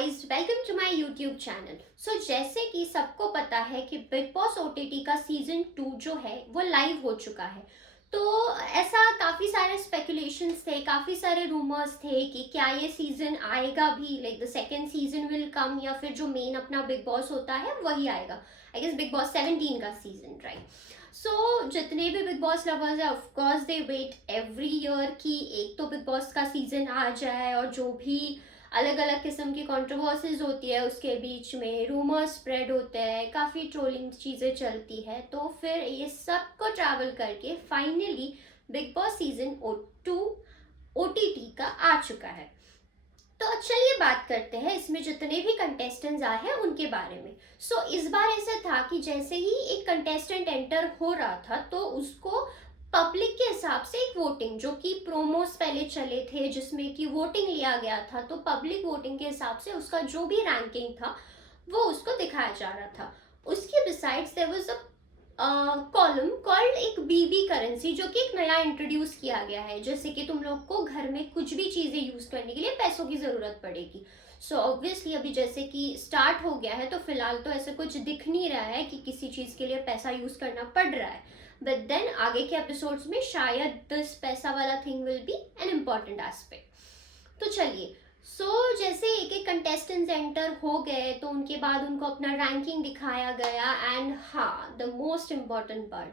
Guys, welcome to my YouTube channel. So जैसे कि सबको पता है कि बिग बॉस ओटीटी का सीजन 2 जो है वो लाइव हो चुका है। तो ऐसा काफ़ी सारे स्पेकुलेशंस थे, काफ़ी सारे रूमर्स थे कि क्या ये सीजन आएगा भी, like the second season will come, या फिर जो मेन अपना बिग बॉस होता है वही आएगा। आई गेस बिग बॉस 17 का सीजन, राइट। सो जितने भी बिग बॉस लवर्स है, of course they wait every year कि एक तो बिग बॉस का सीजन आ जाए, और जो भी अलग अलग किस्म की कंट्रोवर्सीज होती है उसके बीच में रूमर्स स्प्रेड होते हैं, काफ़ी ट्रोलिंग चीज़ें चलती है, तो फिर ये सब को ट्रैवल करके finally big boss season 2 OTT का आ चुका है। तो चलिए बात करते हैं इसमें जितने भी कंटेस्टेंट्स आए हैं उनके बारे में। इस बार ऐसा था कि जैसे ही एक कंटेस्टेंट एंटर हो रहा था तो उसको पब्लिक के हिसाब से एक वोटिंग, जो कि प्रोमोस पहले चले थे जिसमें कि वोटिंग लिया गया था, तो पब्लिक वोटिंग के हिसाब से उसका जो भी रैंकिंग था वो उसको दिखाया जा रहा था। उसके besides there was a column called एक बीबी करेंसी, जो कि एक नया इंट्रोड्यूस किया गया है। जैसे कि तुम लोग को घर में कुछ भी चीज़ें यूज़ करने के लिए पैसों की ज़रूरत पड़ेगी। ऑब्वियसली अभी जैसे कि स्टार्ट हो गया है तो फिलहाल तो ऐसा कुछ दिख नहीं रहा है कि किसी चीज़ के लिए पैसा यूज़ करना पड़ रहा है, बट देन आगे के एपिसोड्स में शायद दिस पैसा वाला thing will be an important aspect. तो चलिए, जैसे एक एक कंटेस्टेंट्स एंटर हो गए तो उनके बाद उनको अपना रैंकिंग दिखाया गया, एंड हाँ, द मोस्ट इम्पॉर्टेंट पार्ट,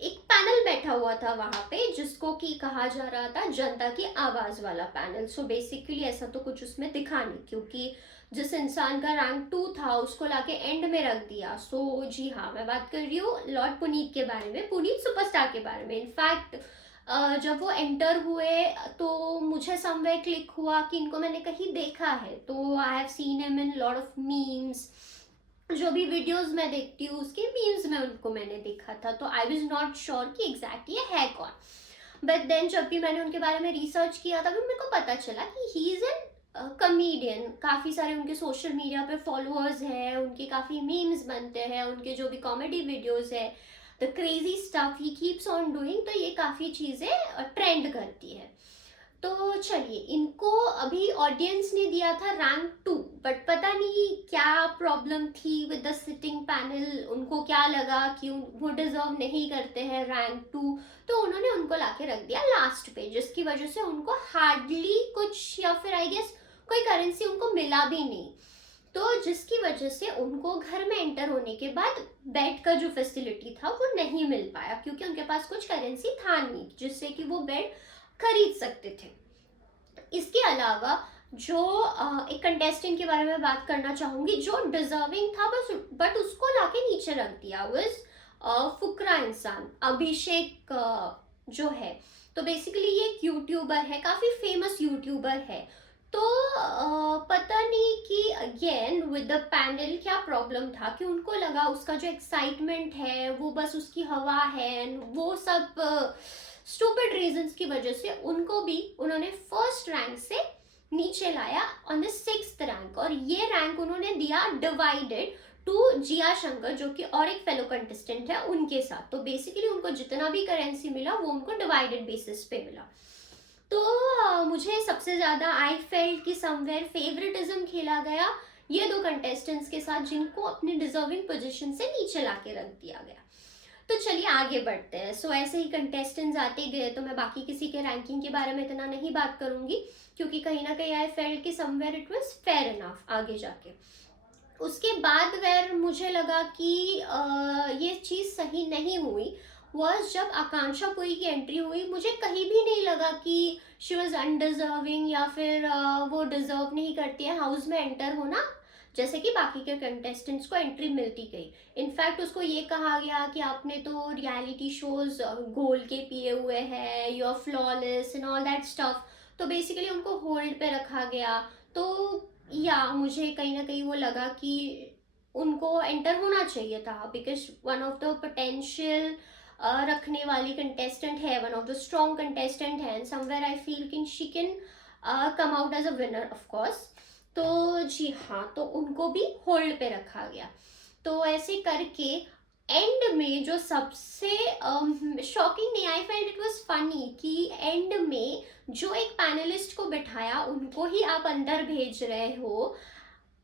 एक पैनल बैठा हुआ था वहां पे जिसको कि कहा जा रहा था जनता की आवाज वाला पैनल। बेसिकली ऐसा तो कुछ उसमें दिखा नहीं, क्योंकि जिस इंसान का रैंक 2 था उसको लाके एंड में रख दिया। जी हाँ, मैं बात कर रही हूँ लॉर्ड पुनीत के बारे में, पुनीत सुपरस्टार के बारे में। इनफैक्ट जब वो एंटर हुए तो मुझे समवेयर क्लिक हुआ कि इनको मैंने कहीं देखा है, तो I have seen him in lot of memes. जो भी वीडियोस मैं देखती हूँ उसके मीम्स में उनको मैंने देखा था, तो आई वाज नॉट श्योर कि एग्जैक्टली ये है कौन। बट देन जब भी मैंने उनके बारे में रिसर्च किया तभी मेरे को पता चला कि ही इज एन कमेडियन। काफ़ी सारे उनके सोशल मीडिया पे फॉलोअर्स हैं, उनके काफ़ी मीम्स बनते हैं, उनके जो भी कॉमेडी वीडियोस है, the crazy stuff he keeps on doing, तो ये काफ़ी चीज़ें ट्रेंड करती है। तो चलिए, इनको अभी ऑडियंस ने दिया था रैंक 2, बट पता नहीं क्या प्रॉब्लम थी विद द सिटिंग पैनल। उनको क्या लगा कि वो डिजर्व नहीं करते हैं रैंक 2, तो उन्होंने उनको लाके रख दिया लास्ट पे, जिसकी वजह से उनको हार्डली कुछ, या फिर आई गेस कोई करेंसी उनको मिला भी नहीं। तो जिसकी वजह से उनको घर में एंटर होने के बाद बेड का जो फैसिलिटी था वो नहीं मिल पाया, क्योंकि उनके पास कुछ करेंसी था नहीं जिससे कि वो बेड खरीद सकते थे। इसके अलावा जो एक कंटेस्टेंट के बारे में बात करना चाहूंगी जो डिजर्विंग था, बस बट उसको लाके नीचे रख दिया, वो फुकरा इंसान अभिषेक जो है। तो बेसिकली ये एक यूट्यूबर है, काफी फेमस यूट्यूबर है। तो पता नहीं कि अगेन विद द पैनल क्या प्रॉब्लम था कि उनको लगा उसका जो एक्साइटमेंट है वो बस उसकी हवा है, वो सब स्टूपिड रीजंस की वजह से उनको भी उन्होंने फर्स्ट रैंक से नीचे लाया ऑन द 6th रैंक, और ये रैंक उन्होंने दिया डिवाइडेड टू जिया शंकर, जो कि और एक फेलो कंटेस्टेंट है उनके साथ। तो बेसिकली उनको जितना भी करेंसी मिला वो उनको डिवाइडेड बेसिस पे मिला। तो मुझे सबसे ज़्यादा आई फेल्ट कि समवेयर फेवरेटिज्म खेला गया ये दो कंटेस्टेंट्स के साथ, जिनको अपने डिजर्विंग पोजीशन से नीचे लाके रख दिया गया। तो चलिए आगे बढ़ते हैं। ऐसे ही कंटेस्टेंट्स आते गए, तो मैं बाकी किसी के रैंकिंग के बारे में इतना नहीं बात करूंगी, क्योंकि कहीं ना कहीं आई फेल्ट कि somewhere it was fair enough आगे जाके। उसके बाद वेर मुझे लगा कि ये चीज़ सही नहीं हुई वॉज जब आकांक्षा पुरी की एंट्री हुई। मुझे कहीं भी नहीं लगा कि शी वॉज अनडिजर्विंग, या फिर वो डिजर्व नहीं करती है हाउस में एंटर होना, जैसे कि बाकी के कंटेस्टेंट्स को एंट्री मिलती गई। इनफैक्ट उसको ये कहा गया कि आपने तो रियलिटी शोज घोल के पिए हुए हैं, you are flawless and all that stuff. तो बेसिकली उनको होल्ड पे रखा गया। तो या मुझे कहीं ना कहीं वो लगा कि उनको एंटर होना चाहिए था, because one of the potential रखने वाली कंटेस्टेंट है, one of the strong contestant है, एंड समवेयर आई फील कि she can come out as a winner of course. तो जी हाँ, तो उनको भी होल्ड पे रखा गया। तो ऐसे करके एंड में जो सबसे शॉकिंग नहीं, I felt it was funny कि एंड में जो एक पैनलिस्ट को बिठाया उनको ही आप अंदर भेज रहे हो।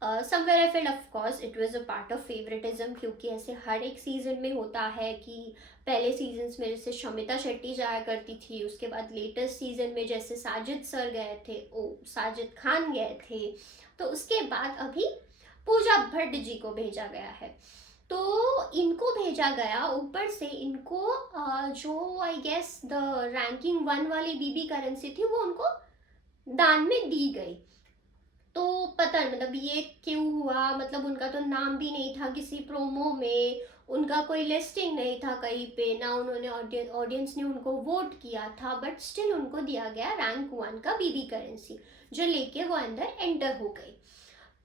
Somewhere I felt of course it was a part of favouritism, क्योंकि ऐसे हर एक सीजन में होता है कि पहले सीजन्स में जैसे शमिता शेट्टी जाया करती थी, उसके बाद लेटेस्ट सीजन में जैसे साजिद सर गए थे, ओ साजिद खान गए थे, तो उसके बाद अभी पूजा भट्ट जी को भेजा गया है। तो इनको भेजा गया, ऊपर से इनको जो आई गेस द रैंकिंग 1 वाली बीबी करेंसी थी वो उनको दान में दी गई। तो पता नहीं मतलब ये क्यों हुआ, मतलब उनका तो नाम भी नहीं था किसी प्रोमो में, उनका कोई लिस्टिंग नहीं था कहीं पे, ना उन्होंने ऑडियंस ने उनको वोट किया था, बट स्टिल उनको दिया गया रैंक 1 का बीबी करेंसी, जो लेके वो अंदर एंटर हो गई।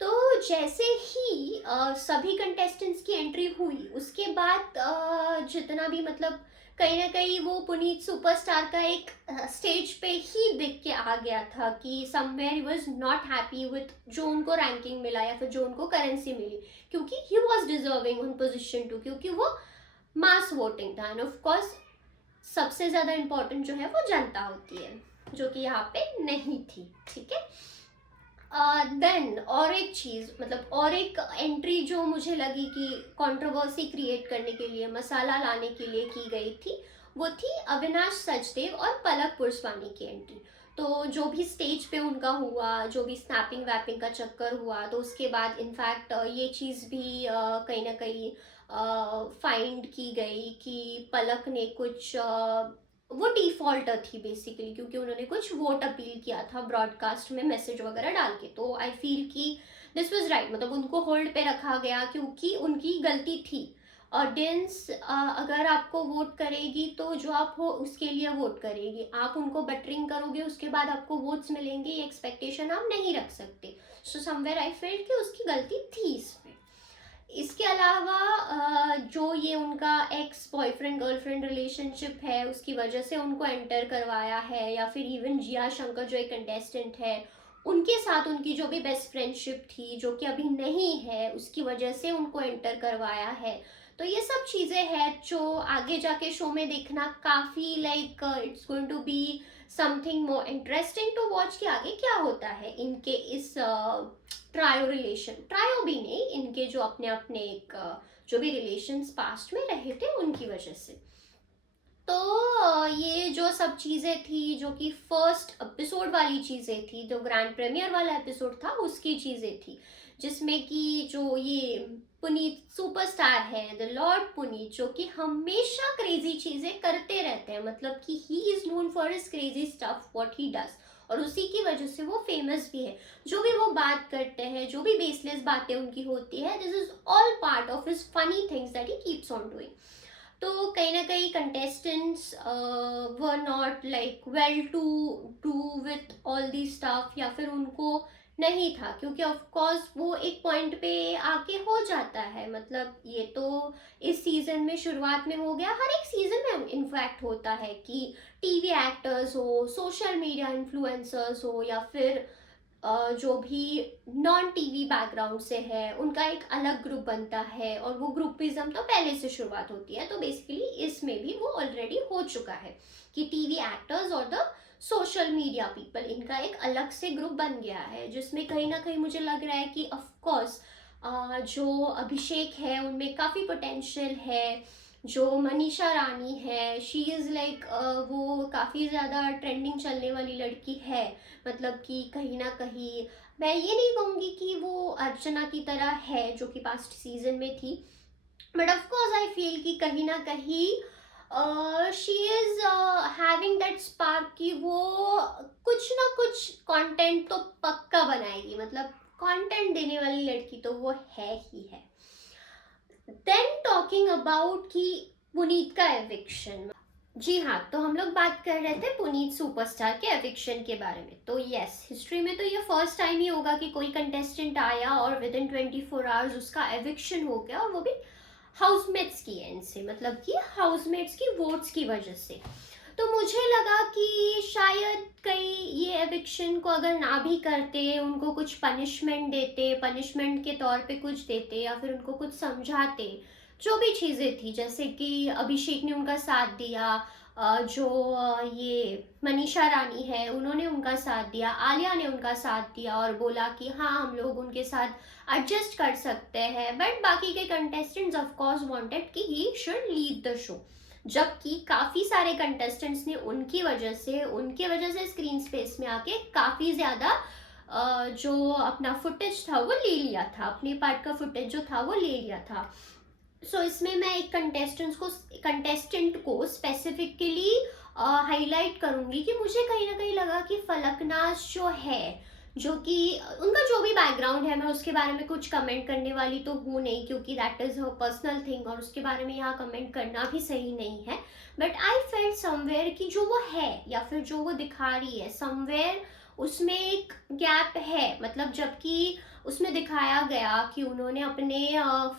तो जैसे ही सभी कंटेस्टेंट्स की एंट्री हुई, उसके बाद जितना भी मतलब कहीं ना कहीं वो पुनीत सुपरस्टार का एक स्टेज पे ही दिख के आ गया था कि somewhere he was not happy with जो उनको रैंकिंग मिला या फिर जो उनको करेंसी मिली, क्योंकि ही वाज डिजर्विंग उन पोजीशन 2, क्योंकि वो मास वोटिंग था। एंड ऑफ कोर्स सबसे ज़्यादा इम्पोर्टेंट जो है वो जनता होती है, जो कि यहाँ पे नहीं थी, ठीक है। देन और एक चीज़, मतलब और एक एंट्री जो मुझे लगी कि कंट्रोवर्सी क्रिएट करने के लिए, मसाला लाने के लिए की गई थी, वो थी अविनाश सचदेव और पलक पुर्सवानी की एंट्री। तो जो भी स्टेज पे उनका हुआ, जो भी स्नैपिंग वैपिंग का चक्कर हुआ, तो उसके बाद इनफैक्ट ये चीज़ भी कहीं ना कहीं फाइंड की गई कि पलक ने कुछ वो डिफॉल्टर थी बेसिकली, क्योंकि उन्होंने कुछ वोट अपील किया था ब्रॉडकास्ट में मैसेज वगैरह डाल के। तो आई फील कि दिस वाज राइट, मतलब उनको होल्ड पे रखा गया क्योंकि उनकी गलती थी। ऑडियंस अगर आपको वोट करेगी तो जो आप हो उसके लिए वोट करेगी, आप उनको बटरिंग करोगे उसके बाद आपको वोट्स मिलेंगे, ये एक्सपेक्टेशन आप नहीं रख सकते। सो समवेयर आई फेल्ट कि उसकी गलती थी इसमें। इसके अलावा जो ये उनका एक्स बॉयफ्रेंड गर्लफ्रेंड रिलेशनशिप है उसकी वजह से उनको एंटर करवाया है, या फिर इवन जिया शंकर जो एक कंटेस्टेंट है उनके साथ उनकी जो भी बेस्ट फ्रेंडशिप थी जो कि अभी नहीं है, उसकी वजह से उनको एंटर करवाया है। तो ये सब चीज़ें हैं जो आगे जाके शो में देखना काफ़ी like it's going to be something more interesting to watch कि आगे क्या होता है इनके इस ट्रायो रिलेशन, ट्रायो भी नहीं, इनके जो अपने अपने एक जो भी रिलेशंस पास्ट में रहे थे उनकी वजह से। तो ये जो सब चीज़ें थी जो कि फर्स्ट एपिसोड वाली चीज़ें थी, जो ग्रैंड प्रीमियर वाला एपिसोड था उसकी चीज़ें थी, जिसमें कि जो ये पुनीत सुपरस्टार है, द लॉर्ड पुनीत, जो कि हमेशा क्रेजी चीज़ें करते रहते हैं, मतलब कि he is known for his crazy stuff what he does, और उसी की वजह से वो फेमस भी है। जो भी वो बात करते हैं, जो भी बेसलेस बातें उनकी होती है, this is all part of his funny things that he keeps on doing. तो कहीं ना कहीं contestants were not like well to do with all the stuff, या फिर उनको नहीं था, क्योंकि ऑफ कोर्स वो एक पॉइंट पे आके हो जाता है, मतलब ये तो इस सीजन में शुरुआत में हो गया, हर एक सीजन में इनफैक्ट होता है कि टीवी एक्टर्स हो, सोशल मीडिया इन्फ्लुएंसर्स हो, या फिर जो भी नॉन टीवी बैकग्राउंड से है उनका एक अलग ग्रुप बनता है, और वो ग्रुपिज्म तो पहले से शुरुआत होती है। तो बेसिकली इसमें भी वो ऑलरेडी हो चुका है कि टीवी एक्टर्स और द सोशल मीडिया पीपल, इनका एक अलग से ग्रुप बन गया है, जिसमें कहीं ना कहीं मुझे लग रहा है कि ऑफ कोर्स जो अभिषेक है उनमें काफ़ी पोटेंशियल है, जो मनीषा रानी है शी इज़ लाइक वो काफ़ी ज़्यादा ट्रेंडिंग चलने वाली लड़की है, मतलब कि कहीं ना कहीं मैं ये नहीं कहूँगी कि वो अर्चना की तरह है जो कि पास्ट सीजन में थी, but of course I feel कि कहीं ना कहीं she is having that spark कि वो कुछ ना कुछ कंटेंट तो पक्का बनाएगी, मतलब कंटेंट देने वाली लड़की तो वो है ही है। देन टॉकिंग अबाउट कि पुनीत का एविक्शन, जी हाँ, तो हम लोग बात कर रहे थे पुनीत सुपरस्टार के एविक्शन के बारे में। तो यस, हिस्ट्री में तो ये फर्स्ट टाइम ही होगा कि कोई कंटेस्टेंट आया और विद इन 24 आवर्स उसका एविक्शन हो गया, और वो भी हाउसमेट्स की एंड से, मतलब कि हाउसमेट्स की वोट्स की वजह से। तो मुझे लगा कि शायद कई ये एविक्शन को अगर ना भी करते, उनको कुछ पनिशमेंट देते, पनिशमेंट के तौर पे कुछ देते, या फिर उनको कुछ समझाते, जो भी चीज़ें थी, जैसे कि अभिषेक ने उनका साथ दिया, जो ये मनीषा रानी है उन्होंने उनका साथ दिया, आलिया ने उनका साथ दिया और बोला कि हाँ हम लोग उनके साथ एडजस्ट कर सकते हैं, बट बाकी के कंटेस्टेंट्स ऑफ कोर्स वांटेड कि he should leave the show. जबकि काफ़ी सारे कंटेस्टेंट्स ने उनकी वजह से स्क्रीन स्पेस में आके काफ़ी ज़्यादा जो अपना फुटेज था वो ले लिया था, अपने पार्ट का फुटेज जो था वो ले लिया था। इसमें मैं एक कंटेस्टेंट को स्पेसिफिकली हाईलाइट करूंगी कि मुझे कहीं ना कहीं लगा कि फलकनाज जो है, जो कि उनका जो भी बैकग्राउंड है, मैं उसके बारे में कुछ कमेंट करने वाली तो हूँ नहीं क्योंकि that is a personal thing और उसके बारे में यहाँ कमेंट करना भी सही नहीं है। बट आई फेल्ट समवेयर कि जो वो है या फिर जो वो दिखा रही है समवेयर उसमें एक गैप है। मतलब जबकि उसमें दिखाया गया कि उन्होंने अपने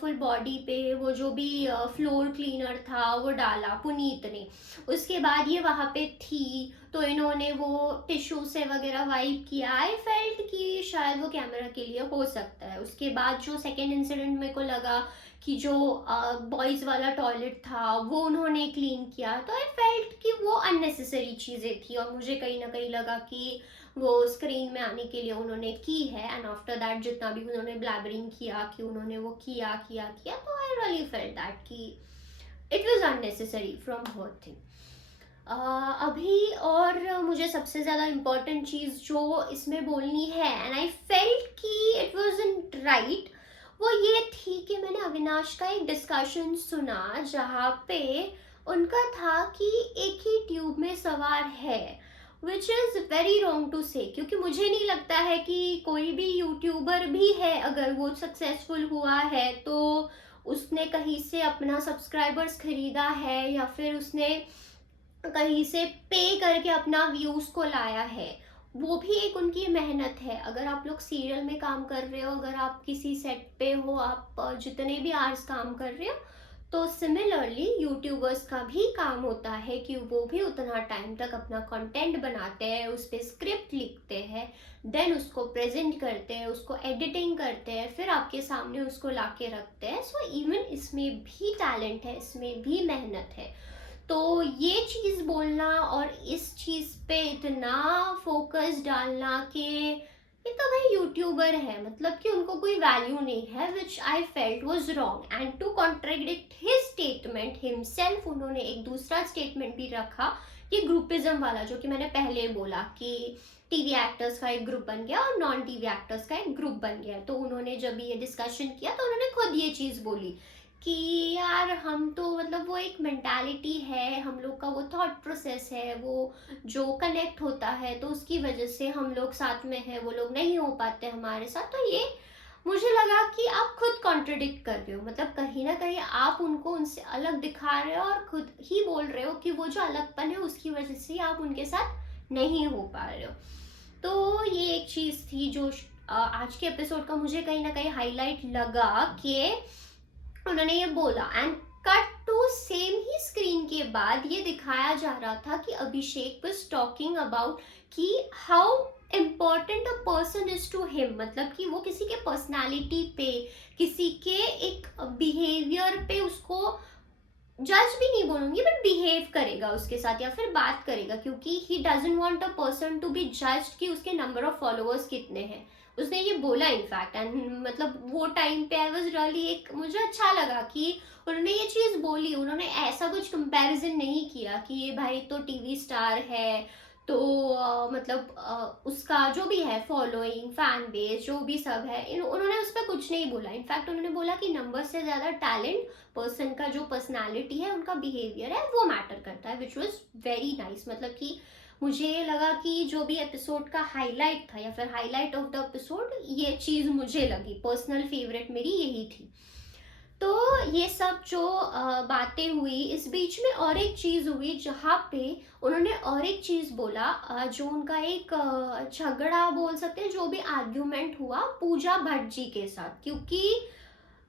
फुल बॉडी पे वो जो भी फ्लोर क्लीनर था वो डाला पुनीत ने, उसके बाद ये वहाँ पे थी तो इन्होंने वो टिश्यू से वगैरह वाइप किया। आई फेल्ट कि शायद वो कैमरा के लिए हो सकता है। उसके बाद जो सेकेंड इंसिडेंट मेरे को लगा कि जो बॉयज़ वाला टॉयलेट था वो उन्होंने क्लीन किया, तो आई फेल्ट कि वो अननेसेसरी चीज़ें थी और मुझे कहीं ना कहीं लगा कि वो स्क्रीन में आने के लिए उन्होंने की है। एंड आफ्टर दैट जितना भी उन्होंने ब्लैबरिंग किया कि उन्होंने वो किया किया किया, तो आई रियली फेल्ट दैट कि it was unnecessary from her thing. अभी और मुझे सबसे ज़्यादा इम्पोर्टेंट चीज़ जो इसमें बोलनी है एंड आई फेल्ट कि इट वाज इन राइट, वो ये थी कि मैंने अविनाश का एक डिस्कशन सुना जहाँ पे उनका था कि एक ही ट्यूब में सवार है, which is very wrong to say. क्योंकि मुझे नहीं लगता है कि कोई भी यूट्यूबर भी है अगर वो सक्सेसफुल हुआ है तो उसने कहीं से अपना सब्सक्राइबर्स खरीदा है या फिर उसने कहीं से पे करके अपना व्यूज़ को लाया है। वो भी एक उनकी मेहनत है। अगर आप लोग सीरियल में काम कर रहे हो, अगर आप किसी सेट पे हो, आप जितने भी आवर्स काम कर रहे हो, तो सिमिलरली यूट्यूबर्स का भी काम होता है कि वो भी उतना टाइम तक अपना कंटेंट बनाते हैं, उस पर स्क्रिप्ट लिखते हैं, देन उसको प्रेजेंट करते हैं, उसको एडिटिंग करते हैं, फिर आपके सामने उसको लाके रखते हैं। सो इवन इसमें भी टैलेंट है, इसमें भी मेहनत है। तो ये चीज़ बोलना और इस चीज़ पे इतना फोकस डालना कि ये तो भाई यूट्यूबर है, मतलब कि उनको कोई वैल्यू नहीं है, which I felt was wrong. And to contradict his statement himself उन्होंने एक दूसरा स्टेटमेंट भी रखा, ये ग्रुपिज्म वाला, जो कि मैंने पहले बोला कि टीवी एक्टर्स का एक ग्रुप बन गया और नॉन टीवी एक्टर्स का एक ग्रुप बन गया। तो उन्होंने जब ये डिस्कशन किया तो उन्होंने खुद ये चीज़ बोली कि यार हम तो मतलब वो एक मेंटालिटी है, हम लोग का वो थॉट प्रोसेस है, वो जो कनेक्ट होता है तो उसकी वजह से हम लोग साथ में हैं, वो लोग नहीं हो पाते हमारे साथ। तो ये मुझे लगा कि आप खुद कॉन्ट्रडिक्ट कर रहे हो, मतलब कहीं ना कहीं आप उनको उनसे अलग दिखा रहे हो और खुद ही बोल रहे हो कि वो जो अलगपन है उसकी वजह से आप उनके साथ नहीं हो पा रहे हो। तो ये एक चीज़ थी जो आज के एपिसोड का मुझे कहीं ना कहीं हाईलाइट लगा कि उन्होंने ये बोला। एंड कट टू सेम ही स्क्रीन के बाद ये दिखाया जा रहा था कि अभिषेक वाज टॉकिंग अबाउट कि how important a person is to him, मतलब कि वो किसी के पर्सनालिटी पे, किसी के एक बिहेवियर पे उसको जज भी नहीं बोलूंगी बट बिहेव करेगा उसके साथ या फिर बात करेगा, क्योंकि he doesn't want a person to be judged कि उसके नंबर ऑफ फॉलोअर्स कितने हैं। उसने ये बोला इनफैक्ट। एंड मतलब वो टाइम पे आई वाज रियली, एक मुझे अच्छा लगा कि उन्होंने ये चीज़ बोली। उन्होंने ऐसा कुछ कंपैरिजन नहीं किया कि ये भाई तो टीवी स्टार है तो मतलब उसका जो भी है फॉलोइंग फैन बेस जो भी सब है, उन्होंने उस पर कुछ नहीं बोला। इनफैक्ट उन्होंने बोला कि नंबर से ज़्यादा टैलेंट, पर्सन का जो पर्सनालिटी है, उनका बिहेवियर है, वो मैटर करता है, विच वॉज वेरी नाइस। मतलब कि मुझे लगा कि जो भी एपिसोड का हाईलाइट था या फिर हाईलाइट ऑफ द एपिसोड, ये चीज़ मुझे लगी, पर्सनल फेवरेट मेरी यही थी। तो ये सब जो बातें हुई, इस बीच में और एक चीज़ हुई जहाँ पे उन्होंने और एक चीज़ बोला, जो उनका एक झगड़ा बोल सकते हैं, जो भी आर्ग्यूमेंट हुआ पूजा भट्ट जी के साथ। क्योंकि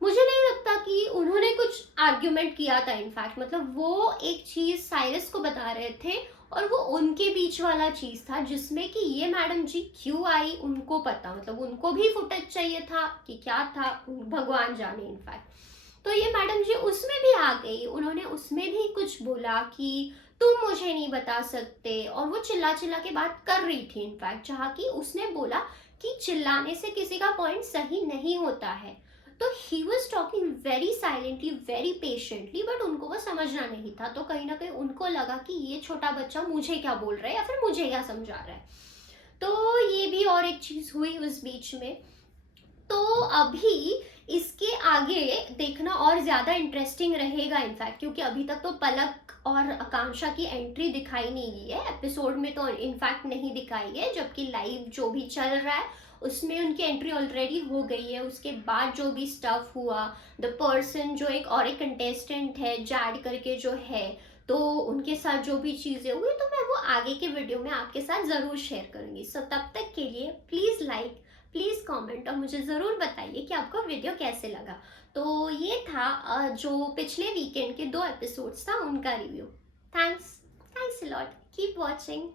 मुझे नहीं लगता कि उन्होंने कुछ आर्ग्यूमेंट किया था। इनफैक्ट मतलब वो एक चीज़ साइरस को बता रहे थे और वो उनके बीच वाला चीज़ था जिसमें कि ये मैडम जी क्यों आई उनको पता, मतलब उनको भी फुटेज चाहिए था कि क्या था भगवान जाने। इनफैक्ट तो ये मैडम जी उसमें भी आ गई, उन्होंने उसमें भी कुछ बोला कि तुम मुझे नहीं बता सकते, और वो चिल्ला चिल्ला के बात कर रही थी इनफैक्ट, जहाँ की उसने बोला कि चिल्लाने से किसी का पॉइंट सही नहीं होता है। तो he was talking very silently, very patiently, but उनको वो समझना नहीं था। तो कहीं ना कहीं उनको लगा कि ये छोटा बच्चा मुझे क्या बोल रहा है या फिर मुझे क्या समझा रहा है। तो ये भी और एक चीज हुई उस बीच में। तो अभी इसके आगे देखना और ज़्यादा इंटरेस्टिंग रहेगा इनफैक्ट, क्योंकि अभी तक तो पलक और आकांक्षा की एंट्री दिखाई नहीं गई है एपिसोड में, तो इनफैक्ट नहीं दिखाई है, जबकि लाइव जो भी चल रहा है उसमें उनकी एंट्री ऑलरेडी हो गई है। उसके बाद जो भी स्टफ हुआ, द पर्सन जो एक और एक कंटेस्टेंट है जैड करके जो है, तो उनके साथ जो भी चीज़ें हुई, तो मैं वो आगे के वीडियो में आपके साथ ज़रूर शेयर करूँगी। सो तब तक के लिए प्लीज़ लाइक, प्लीज़ कमेंट, और मुझे ज़रूर बताइए कि आपको वीडियो कैसे लगा। तो ये था जो पिछले वीकेंड के 2 एपिसोड्स था उनका review. Thanks, thanks a lot, keep watching.